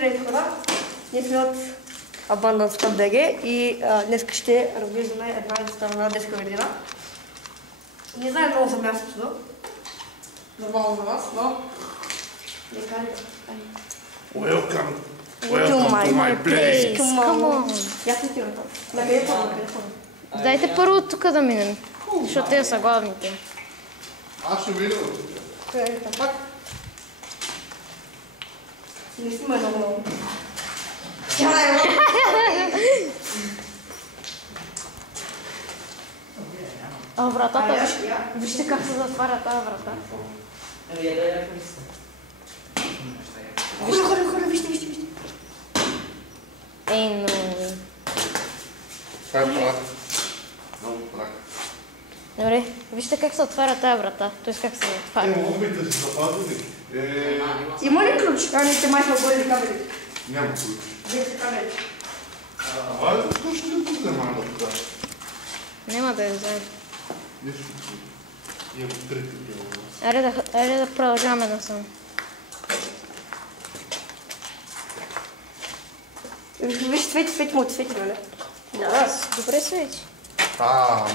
здравейте хора! Ние сме от Abundance Club BG и днес ще разглеждаме една единствена детска градина. Не знаем много за мястото, нормално за вас, но... Welcome to my place! Come on! Ясно ти на това. На къде първо? Дайте първо тук да минем, защото те са главните. Аз ще видя. Пак. Не снимай много. А вратата, вижте как се затваря тази врата. Хора, вижте. Ей, но... Това е прак. Много прак. Добре, вижте как се отваря тази врата, т.е. как се затваря. Лобите си запазили. Има ли ключ? Не сте май са горе кабели. Няма ключ. Где са кабели? Айде, защо ще ли го вземаме да така? Няма да я вземем. Нещо ключ. Имам трети дела. Айде да продължаваме насам. Виж, свети му, нали? Да, добре свети.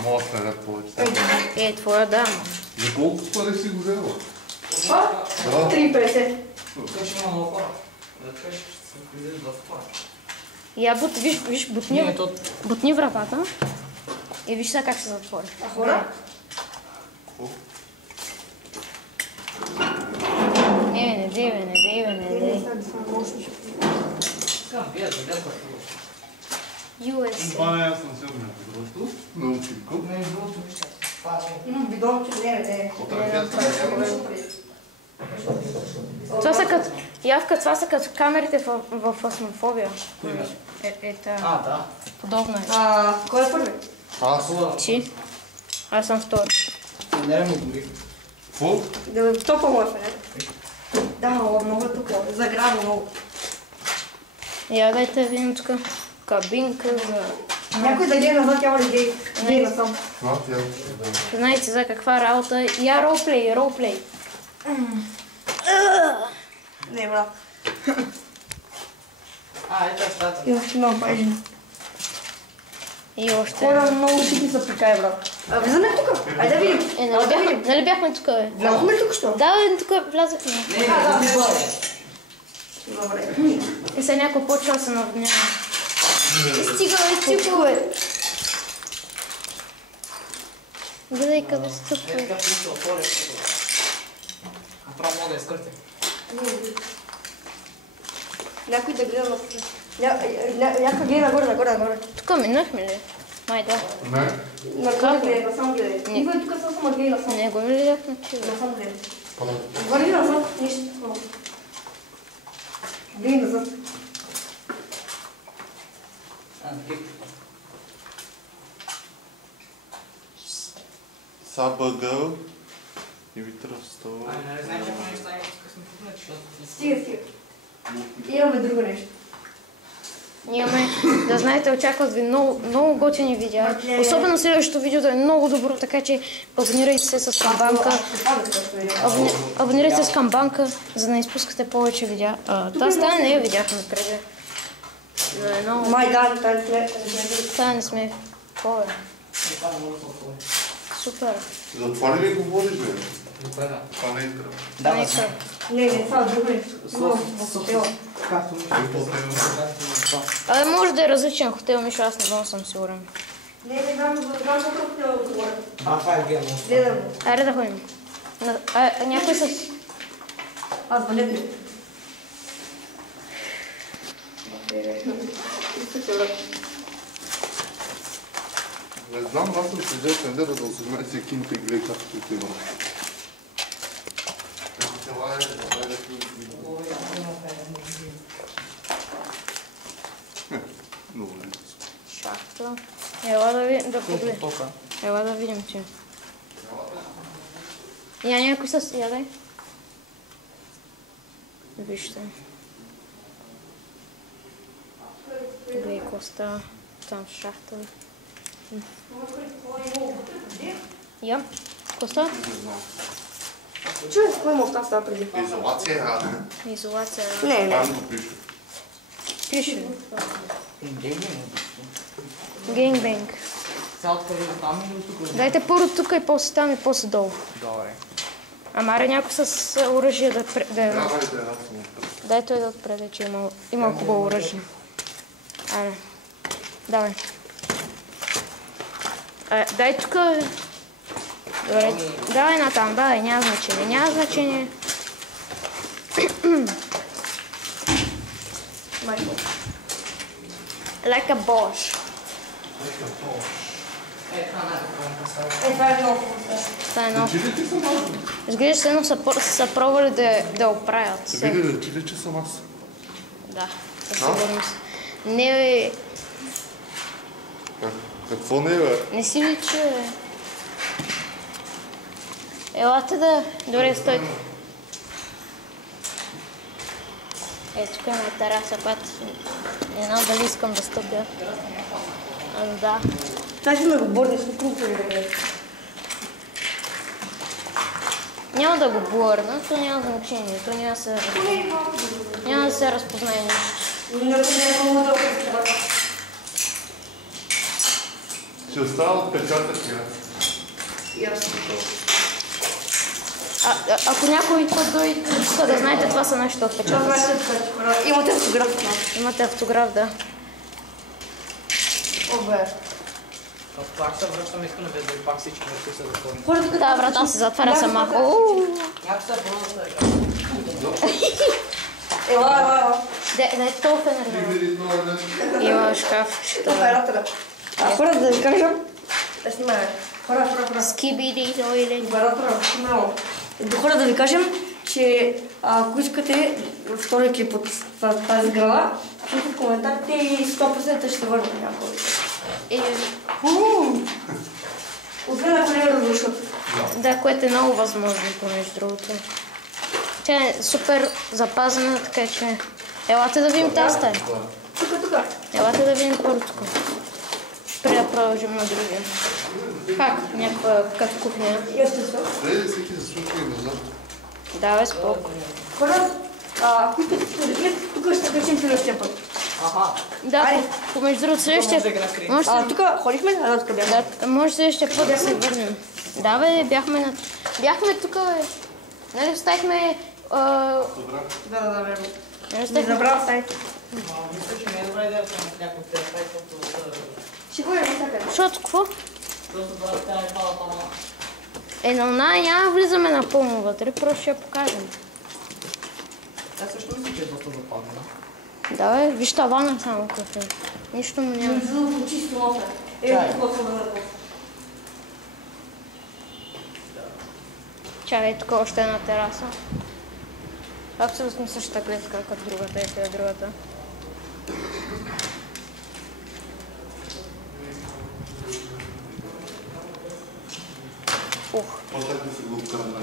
Може да не повече. Твоя да. За колко пари си го взела? Това? 3,50. Къщи има много хора. Да кажеш, ще се влизали в това. Я виж, бутни вратата и виж сега как се затвори. А хора? Не дей. Искам, пия, да гледам USA. Това не, аз съм сигурен. Просто научим куп. не е другото вижте. Имам бидон, че не. От ракета Това са като камерите в фасмофобия. Да. Подобно е. Кой е първи? Аз. Ти? Аз съм втори. Не му дори. Какво? Да топа му е фенер. Да, много е топло. Заграва много. Я дайте да видим тук кабинка за... Някой да гледа назад, тя ли гей насам. Знаете за каква работа. Я ролплей. Не, брат. Ето е стата. И още много бежен. И още... Хора много шити са прикай, брат. Влизаме тук? Айде да видим. Нали бяхме тук, бе? Влязохме ли тук, що? Да, тук влязахме. Добре. И сега някой почва да се наводнява. Стига, бе. Гледай къде се цъпва. Така получи отворя. Направо мога да изкърте. Някой да гледа на тук. Някой гледа нагоре. Тук минахме ли? Май да. Не. Нагоре гледа, насам гледа. Идва тук само гледа насам. Не го ли видяхме, че бе? Насам гледа. Върви назад, нищо. Гледай назад. Сабъгъл и витръвстава. Не знаем какво неща има тук сме пукнати. Стига. Имаме друго нещо. Имаме, да знаете, очакват ви много готини видеа. Особено следващото видеото е много добро, така че абонирайте се с камбанка. Абонирайте се с камбанка, за да не изпускате повече видеа. Тази стая не я видяхме преди. Май да, Тая не сме. Кой е? Супер. За това ли говориш, бе? Добре, да. Това не е трябва. Да, Не, това е друго нещо. както Абе, може да е различен хотел, Мишо, аз не съм сигурен. Не знам за хотел да говоря. това е генно. Гледам го. Айде да ходим. Някой с... Аз балет ли? Не знам, аз съм седел в тендера за 18 кинта и гледай както отивам. Много лесно. Шахта. Ела да видим, да погледнем. Ела да видим, че. Я някой с... Ядай. Вижте. Гледай коста. Там шахта. Я. Коста? Чуй, какво има в тази става преди? Изолация е раден. Изолация. Не. Там го пише. Пише. Гейминг. Геймбенг. Цялото пари до там или от тук? Дайте първо тук и после там и после долу. Добре. Ама аре някой с оръжие да... Давай да аз му. Дай той да отпреде, че има хубаво оръжие. Аре. Давай. Дай тук. Добре. Давай натам, давай, няма значение. Няма значение. Like a Bosch. Това е много хубаво. Това е много. Чили, че съм аз? Изглежда се едно са пробвали да оправят. Се види ли, чили, че съм аз? Да, със сигурност. Не, бе, Какво не бе? не си личи, бе. Елате да... Добре, стойте. Тук има тераса, която не знам дали искам да стъпя. Да. Това си ме го бърнеш, не крупно ли да гледаш. Няма да го бърна, то няма значение, то няма да се разпознае нищо. Не много да го Ще остава отпечатък, Ако някой път дойде тук да знаете, това са нашите отпечатъци. Имате автограф. Имате автограф, да. Обе. Пак се връщам, искам да видя пак всички върху се затворим. Да, врата се затваря сама. Някак се пробва да Ела. Дай толкова фенер. Има шкаф. Това е ратъра. Хора, да ви кажа. Да снимаме. Хора. Скибиди, тойлет. Ратъра, много. Хора, да ви кажем, че ако искате втори клип от тази глава, пишете в коментарите и 100% ще върнат някой. Освен ако не разрушат. Да, което е много възможно, помежду другото. Тя е супер запазена, така че... Елате да видим тази стая. Тук. Елате да видим първо тук. Преди да продължим на другия. Как? Някаква като кухня. Дали всеки се случва и назад? Да, бе, споко. Хора, ако искате тук ще качим следващия път. Аха. Да, помежду другото следващия... Може Тук ходихме, тук бяхме. да, може следващия път да се върнем. Да, бе, бяхме тук, бе. Нали оставихме... Добре. Да, верно. Нали Не оставихме... забравя сайт. Мисля, че не е добре да съм някой от тези сайт, защото... Ще ходим всякъде. Защото какво? Защото да тя е пала това. Но няма влизаме напълно вътре, просто ще я покажем. Тя също мисля, че е доста западна. Да, бе, виж тавана само какъв е. Нищо му няма. Между чисто нов е. Тук съм да Чакай, тук още една тераса. Абсолютно същата клетка, като другата, ето е другата. После да се го откараме.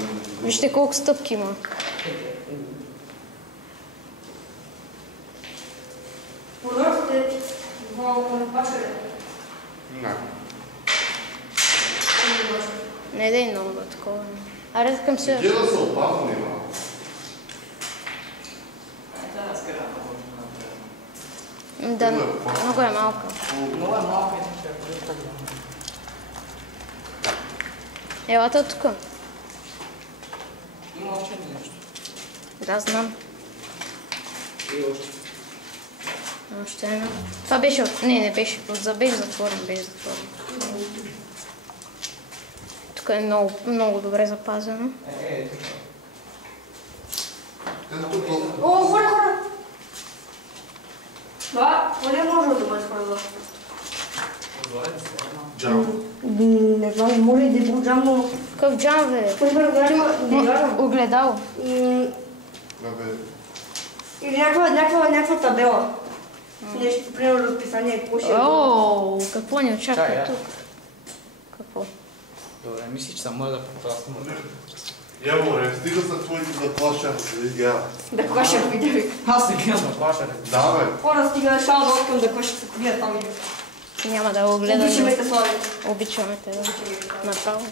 Вижте колко стъпки има. Подорожте малко не пачали. Не. Не дай много да такова. Аре към се. Где да се опазва има? Да, много е малка. Много е малко и ще е така. Елата тук. Има още нещо. Да, знам. И още. Още едно. Това беше от... Не беше. Беше затворен, беше затворен. Тук е много, много добре запазено. О, хора! Това, поне може да бъде хора. Джам. Не знам, може да е бил джам, но... Какъв джам, бе? Огледало. Или някаква табела. Нещо, примерно, разписание, какво ще е. О, какво ни очаква Чакай, тук? Какво? Добре, мисля, че съм мърда по това смърда. Яворе, стига са твоите заплаша. Да клаша видео. Аз не гледам на плаша. Да, бе. Хора, стига шал да искам да клаша се кубия това видео. Няма да го гледам. Обичаме те, Слави. Обичаме те, да. Направо.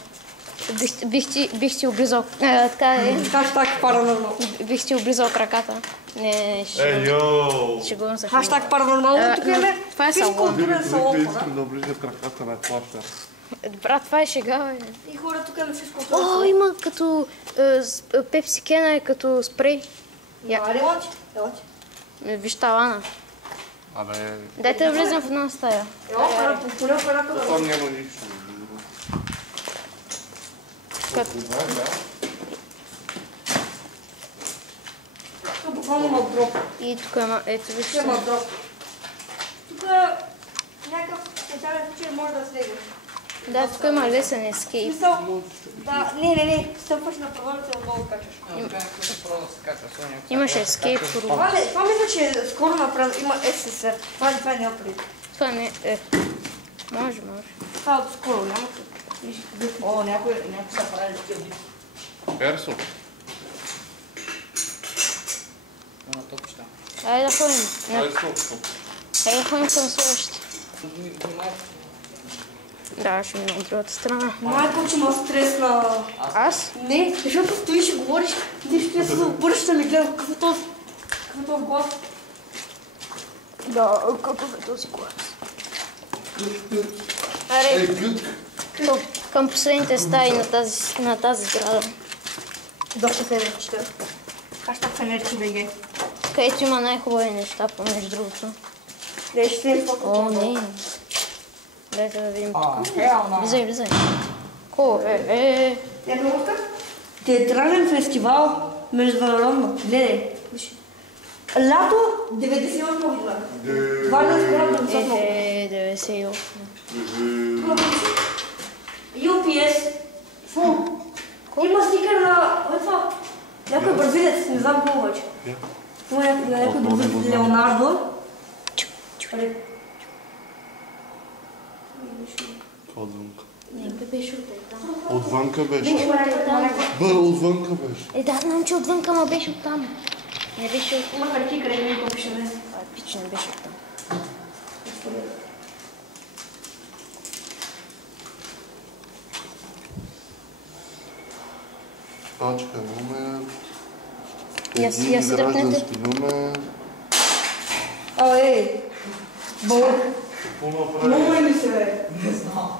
Бих ти облизал. Така е. Хаштаг паранормално. Бих ти облизал краката. Не, йоу! шегувам се. Хаштаг паранормално. Тук е Това е салон. физкултурен салон. Искам да оближа краката на плаща. Брат, това е шега, бе. И хора тук е физкултурен О, салон. има като пепси кена е като спрей. Елати. Елати. Виж тавана. Абе, Дайте да влезем в една стая. Ело, поне оператора. там няма нищо. Тук буквално има дроп. И тук има, ето виж. Тук има дроп. Тук някакъв специален случай може да слегаш. Да, тук има лесен ескейп. Смисъл, да, не, стъпваш на правилата и отдолу качаш. Имаше ескейп. Това мисля, че скоро направи, има СССР. Това не е преди. Това не е. Може. Това е скоро, няма О, някой са правили такива бити. Ерсо. На топчета. Айде да ходим. Ерсо. Айде да ходим към следващите. Да, ще минем от другата страна. Майко, че ма стрес на... Аз? Не, защото стоиш и говориш, нищо не се обръща ми гледам какъв е този глас. Да, какъв е този глас? Ей, Аре, гюд. към последните стаи на тази сграда. Доста фенерчета. Хаштаг фенерчи БГ. Където има най-хубави неща, между другото. Не, ще се О, не. Дайте да видим тук. Реална. Влизай. Ко? Някаква лодка? Театрален фестивал международно. Гледай. Виж. Лято 98 година. Валя сграда до Високо. 98. UPS. Фу. Има стикер на... Кой е това? Някой бразилец, не знам какво обаче. Има някой бразилец, Леонардо. Отвънка. Не, бе беше оттам. Отвънка беше. Виж, Бе, отвънка беше. Да, знам, че отвънка, ма беше оттам. Не беше от... има харки, къде ми го пише. Пич, не беше оттам. Точка номер. Я се дръпнете. Граждански номер. О, ей! Бълък. Какво направи? Много ми се, бе. Не знам.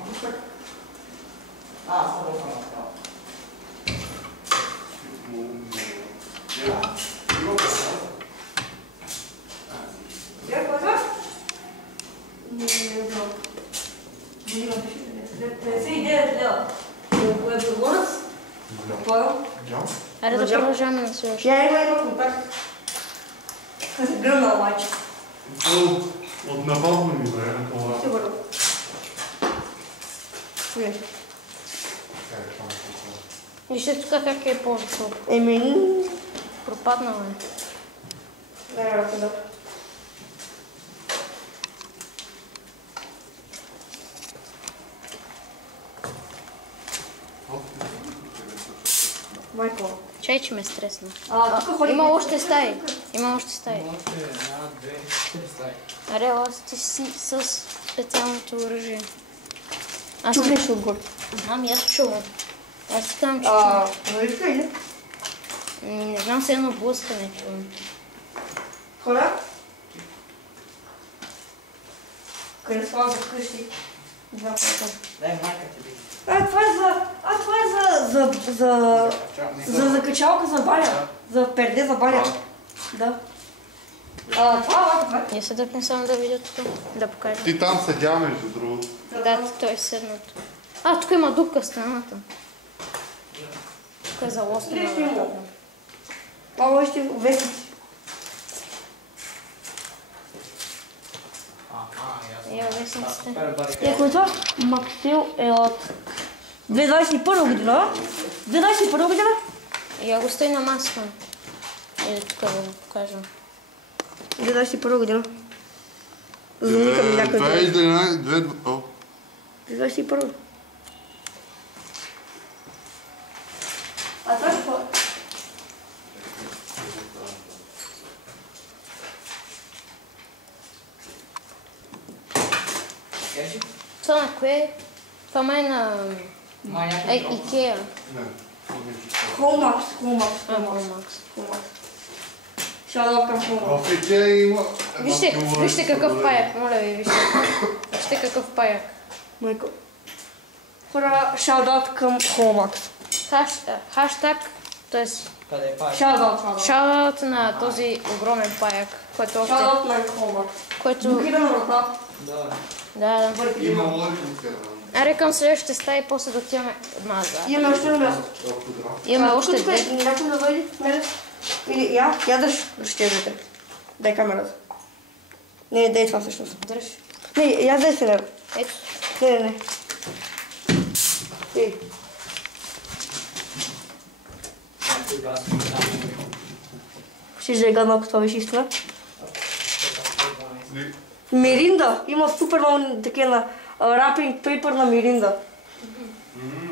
Аз съм направо. Я това? Не знам. Не знам. 59 лева. Кое е договорът? Какво е? Аре да продължаваме на следващия. Я има контакт. Аз се гръмна обаче. От наводно ми бе, това. Сигурно. Не. Вижте тук как е по-високо. Еми... Пропаднал е. Да. Майко. Чай, че ме стресна. Тук ходи... Има още стаи. Може една, две, три стаи. Аре, аз ти си с специалното оръжие. Аз Чух нещо отгоре. знам, и аз чувам. Аз си казвам, че чувам. Нали така или? Не знам, се едно блъскане чувам. Хора? Къде слава за къщи? Два пъти. Дай майка ти би. Това е за закачалка за баня. За перде за баня. Да. Това е. Я се дръпне само да видя тук. Да покажа. Ти там седя между другото. Да, той е седнато. тук има дупка в стената. Тук е залостена. Къде ще има? Това ще вестници. Я вестниците. Ако това Максил е от 2021 година. 2021 година? Я го стои на масата. Или тук да го покажа. 2021 година. Звука ми някой. 2011, 2021. А това какво? Това на кое? Това май на Ей, Икеа. Не. Холмакс. Холмакс. Шаут към Холмакс. В Икеа има... Вижте какъв паяк, моля ви, вижте. Вижте какъв паяк. Майко. Хора, шаут към Холмакс. Хаштаг, т.е. Къде е пак? Шаут. шаут на този огромен паяк, който още... Шаут на Холмакс. Който... Блокирана врата. Да. Да. Има лодка на Аре към следващите стаи и после да отиваме назад. Имаме още едно място. Имаме още Тук две. някой да дойде, мере. Или я дръж щезите. Дай камерата. Не, дай това всъщност. Дръж. Не, я дай фенера. Ето. Не. Ей. Ще жега, ако това беше истина. Миринда. Има супер много такива на рапинг пейпер на Миринда.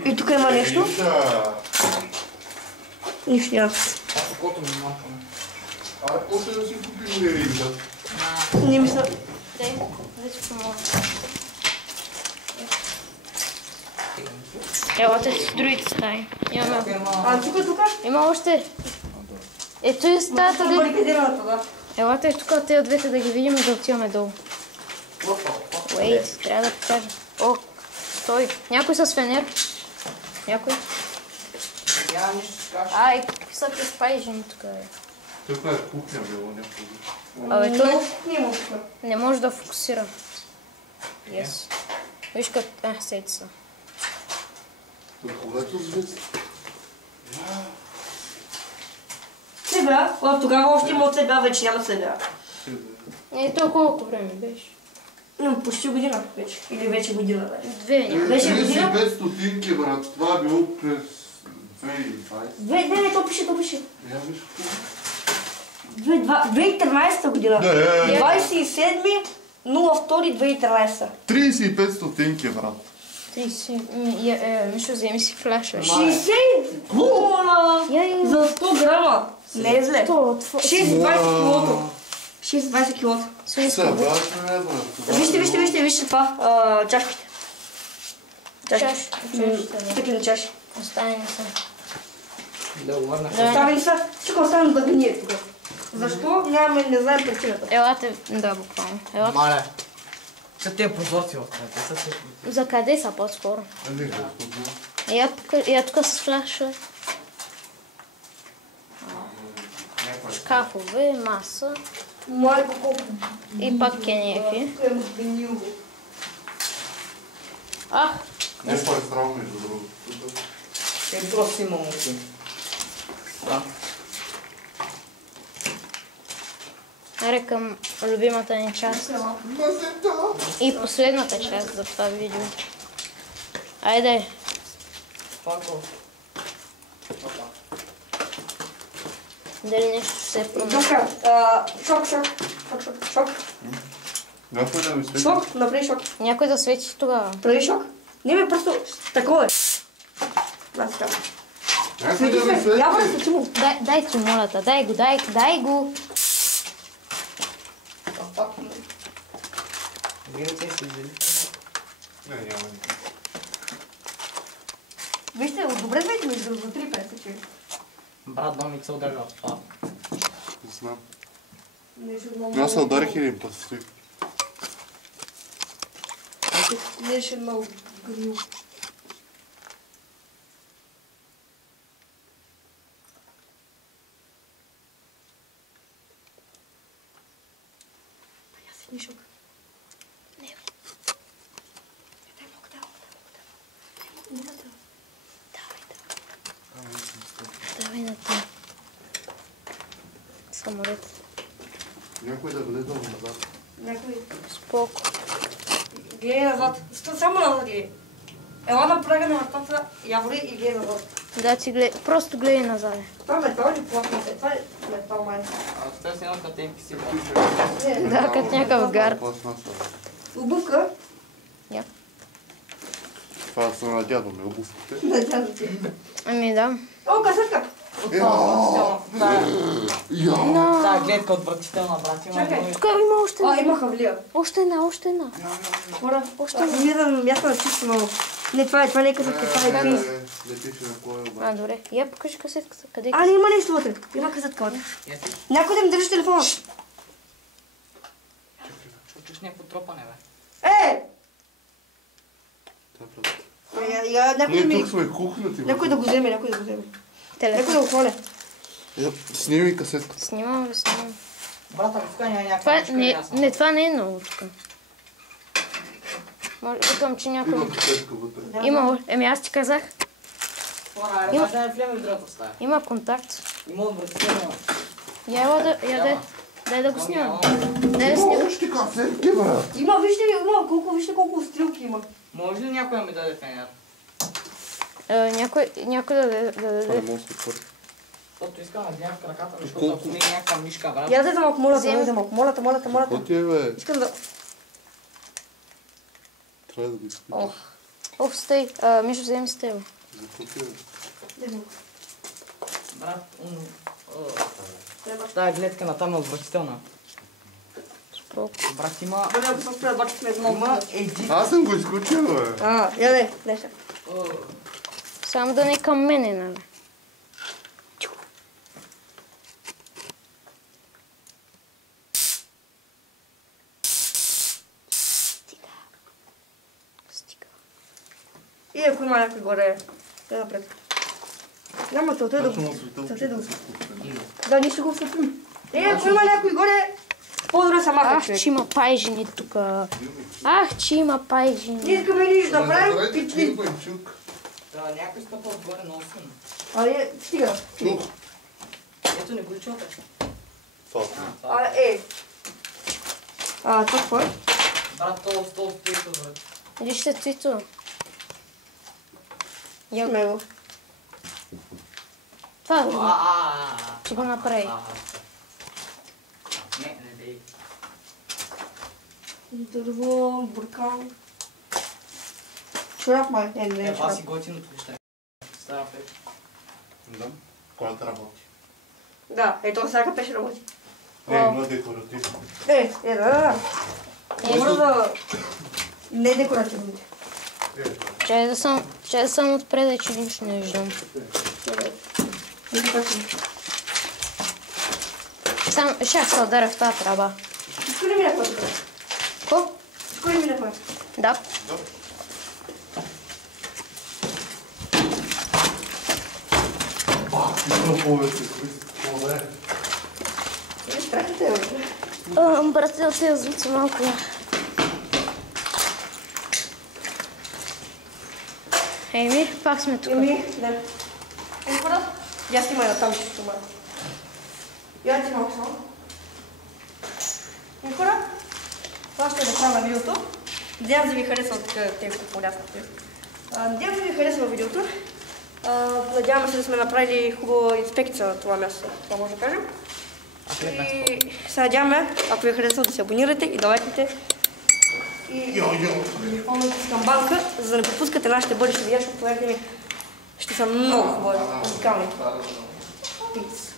И тук има нещо. Нищо няма. Колкото ми махаме. А после да си купим Миринда. Не мисля. Дай, да ти помогна. Елате с другите стаи. Имаме... А тук. Има още. Ето и стаята, де... Барикадираната, да. Елате тук тези двете да ги видим и да отиваме долу. Wait, трябва да покажа. О, стой. Някой с фенер? Някой? Няма нищо ще кажа. Ай, какви са тези спаи жени тук, бе? Тук е кухня било някога. Абе, той Няма. не може да фокусира. Yes. Виж как... сейте са. Когато звезда. Сега, тогава още има от сега, вече няма сега. Е, то колко време беше? Почти година вече. Или вече година, да. Две няма. Беше година? 35 стотинки, брат. Това е било през 2020. Не, то пише. Я виж какво. 2013 година. Да, 27 02 2013. 35 стотинки, брат. Мишо, вземи си флаша. 60 за 100 грама. Не е зле. 6-20 килото. 6-20 килото. Сега, брат, не е, брат. Вижте това. Чашките. Чаш. Стъклени чаши. Оставени са. Да върна. Оставени са. Всичко оставено да гният тук. Защо? Нямаме, не знаем причината. Елате, да, буквално. Елате. Маля. Са тия прозорци в това. За къде са по-скоро? Не, господи. Я тук с флаша. Шкафове, маса Майко, колко и пак кенефи. гнило. Ах, Нещо е странно, между другото. Е, просто има муки. Да. аре към любимата ни част. И последната част за това видео. Айде. Пако. Дали нещо ще се промени? Добре, шок. Някой да ми свети. Шок, направи шок. Някой да свети тогава. Прави шок. Не бе, просто такова е. Да, така. Някой да ми свети. Я бъде свети му. Дай ти молята, дай го. Вие си взели. Не, няма. Вижте, добре свети ми за 3-5 че. Брат, да ми се удържа в това. Не знам. Нещо много... Аз се ударих един път. Стои. Нещо много гнило. Мишок. Не. Дай малко. Давай на ти. Самолет. Някой да гледа назад. Някой. Споко. Гледай назад. Само назад гледай. Ела на прага на вратата, я вори и гледай назад. Да, ти гледай. Просто гледай назад. Това е метал или пластмаса? Това е метал, май. А това си едно катенки си. Да, като някакъв гард. Обувка. Я. Това са на дядо ми обувките. Не знам да ти. Ами да. О, касетка. Тая гледка отвратителна, брат. Има Чакай. други. Тук има още А, една. има хавлия. Още една. Хора, още гледам място на чисто много. Не, това не е късетка, това е кейс. Не пише на кой е А, добре. Я покажи касетката. Къде е? А, не има нещо вътре. Има късетка вътре. Някой да ми държи телефона. Чуш някакво тропане, бе. Някой да Ние ми... тук сме кухнати. Някой да го вземе, някой да го вземе. Някой Телефон. да го хваля. Снимай касетката. Снимам, бе, снимам. Брата, тук няма някаква Това, мишка и аз. не, това не е много тук. Може, викам, че някой... Има касетка вътре. Има, аз ти казах. Хора, Има- да влеме в другата стая. Има контакт. Има отвратително. Дай да го снимам. Няма. Дай да Има снимам. още касетки, брат. Има, вижте колко стрелки има. Може ли някой да ми даде фенер? Някой да даде. Това не може да се отвори. Защото искам да гледам в краката ми, защото Колко? ако ми е някаква мишка, брат. Я да малко, моля, Вземи. да малко. Моля, Какво ти е, бе? Искам да... Трябва да го изпитам. Ох, Оф, стой. Мишо, вземи с теб. За какво ти е, бе? дай малко. Брат, тая гледка на там е отвратителна. Брат, има... Добре, ако съм спрят, бачка сме едно. Има един... Аз съм го изключил, бе. Я дай сега. Само да не към мене, нали? Стига. И ако има някой горе, да напред. Няма целта е да го... Целта е да го... Да, ние ще го осветлим. Ако има някой горе, по-добре са махат, Ах, човек. че има пайжени тук. Ах, че има Ние пайжени. искаме нищо да правим, питли. Чук. Да, някой стъпа отгоре много силно. Стига. Чук. Ето не го ли чувате? Това. Това какво е? Брат, това стои брат. Вижте твито. Сме го. Това ще го направи. Не дей. Дърво, буркан. Чорап май. Не, Това си чорап. готиното ще. Стара пеш. Да. Колата работи. Да, ето всяка пеш работи. Има декоративно. Да. Може да... Не декоративните. Чай да съм отпред, че нищо не виждам. Ще се ударя в тази траба. Всичко ли минахме тук? Ко? Всичко ли минахме? Да. Има повече. Какво да е? Страхите, бе. Брате, те звуци малко. Еми, пак сме тук. Да. Хора, я снимай на там, ще снимай. Я ти малко само. Хора, това ще е да на видеото. Надявам се ви харесва тези поляските. Надявам се ви харесва видеото. Надяваме се да сме направили хубава инспекция на това място, това може да кажем. И се надяваме, ако ви харесва, да се абонирате и да лайкнете. И да ви помните с камбанка, за да не пропускате нашите бъдещи видеа, защото поверите ми, ще са много хубави, музикални. Peace.